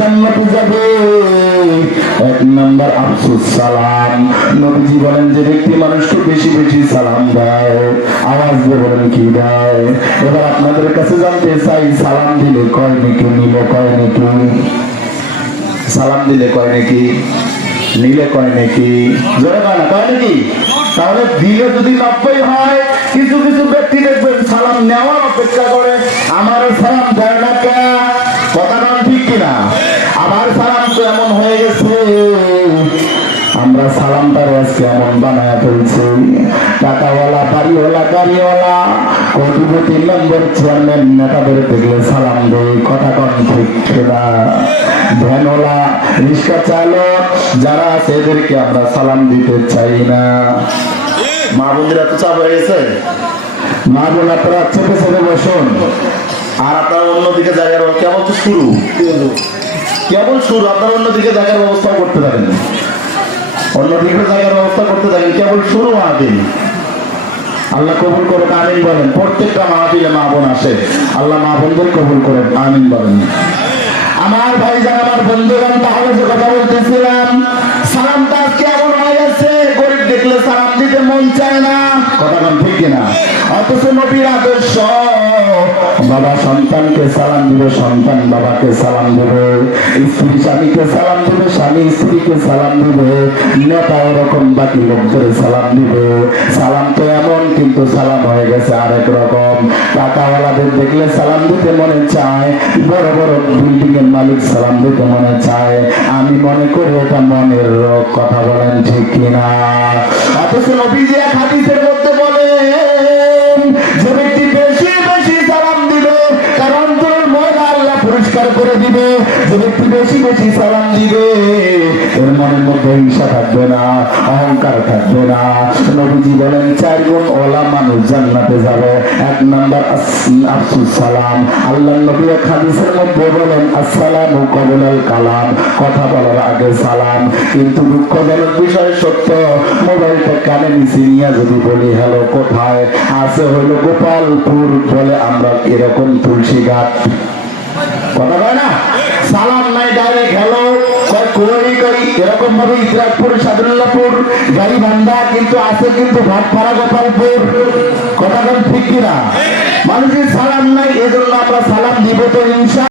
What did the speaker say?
জান্নাতে যাবে। এক নাম্বার আফসোস সালাম। নবীজি বলেন যে ব্যক্তি মানুষকে বেশি বেশি সালাম দেয়, আওয়াজ দিয়ে বলেন কি দেয়। এবার আপনাদের কাছে জানতে চাই, সালাম দিলে কয় নাকি, নিলে কয় নাকি? সালাম দিলে কয় নাকি, নিলে কয় নাকি? জোরে কয় না, কয় নাকি? তাহলে দিলে যদি 90 হয়, কিছু কিছু ব্যক্তি দেখবেন সালাম নেওয়ার অপেক্ষা করে, আমার সালাম দেয় না কে? কথা বল ঠিক কিনা? আবার সালাম তো এমন হয়ে গেছে, আমরা সালামটার আজকে এমন বানায় ফেলছি, টাকাওয়ালা, বাড়িওয়ালা, গাড়িওয়ালা, কোটিপতি, মেম্বার, চেয়ারম্যান, নেতাদের দেখলে সালাম দেয়। কথা কন ঠিক কিনা? ভ্যানওয়ালা, রিক্সা চালক যারা আছে এদেরকে আমরা সালাম দিতে চাই না। মা বোনেরা তো চাপ হয়ে গেছে, মা বোন আপনারা চেপে চেপে বসুন। আর আপনার অন্যদিকে জায়গার কেবল তো শুরু, কেবল শুরু, আপনার অন্যদিকে জায়গার ব্যবস্থা করতে থাকেন, অন্যদিকে জায়গার ব্যবস্থা করতে থাকেন, কেবল শুরু মাহফিল। আল্লাহ কবুল করুন, আমিন বলেন। প্রত্যেকটা মাহফিলে মা বোন আসে, আল্লাহ মা বোনদের কবুল করেন, আমিন বলেন। আমার ভাইজান, আমার বন্ধুগণ, তাহলে যে কথা বলতেছিলাম, সালামটা কেমন হয়ে গেছে, গরিব দেখলে সালাম দিতে মন চায় না। কথা বল ঠিক কিনা? অথচ নবীর আদর্শ, বাবা সন্তানকে সালাম দিবে, সন্তান বাবাকে সালাম দিবে, স্ত্রী স্বামীকে সালাম দিবে, স্বামী স্ত্রীকে সালাম দিবে, নেতা এরকম বাকি লোকদের সালাম দিবে। সালাম তো এমন, কিন্তু সালাম হয়ে গেছে আরেক রকম। টাকাওয়ালাদের দেখলে সালাম দিতে মনে চায়, বড় বড় বিল্ডিং এর মালিক সালাম দিতে মনে চায়। আমি মনে করি এটা মনের রোগ। কথা বলেন ঠিক কিনা? অথচ নবীজি এক হাদিসের মধ্যে বলেন, যে ব্যক্তি বেশি বেশি সালাম দিবে তার অন্তরের ময়লা আল্লাহ পরিষ্কার করে দিবে। যে ব্যক্তি বেশি বেশি সালাম দিবে এর মনের মধ্যে হিংসা থাকবে না, অহংকার থাকবে না। নবীজি বলেন 4 গুণ ওলা মানুষ জান্নাতে যাবে। 1 নাম্বার আফসুস সালাম। আল্লাহ নবী এক হাদিসের মধ্যে বলেন, আসসালামু কবুলাল কালাম, কথা বলার আগে সালাম। কিন্তু দুঃখজনক বিষয় সত্য, মোবাইলটা কানে নিচে নিয়ে যদি বলি হ্যালো কোথায় আছে, হলো গোপালপুর, বলে আমরা এরকম তুলসী গাছ। কথা বলে না, সালাম নাই, ডাইরেক্ট হ্যালো এরকম ভাবে ইসরাতপুর, সাদুল্লাহপুর, গাইবান্ধা, কিন্তু আছে কিন্তু ভাটপাড়া, গোপালপুর। কথা বল ঠিক কিনা? মানুষের সালাম নাই, এজন্য আমরা সালাম দিব তো ইনশা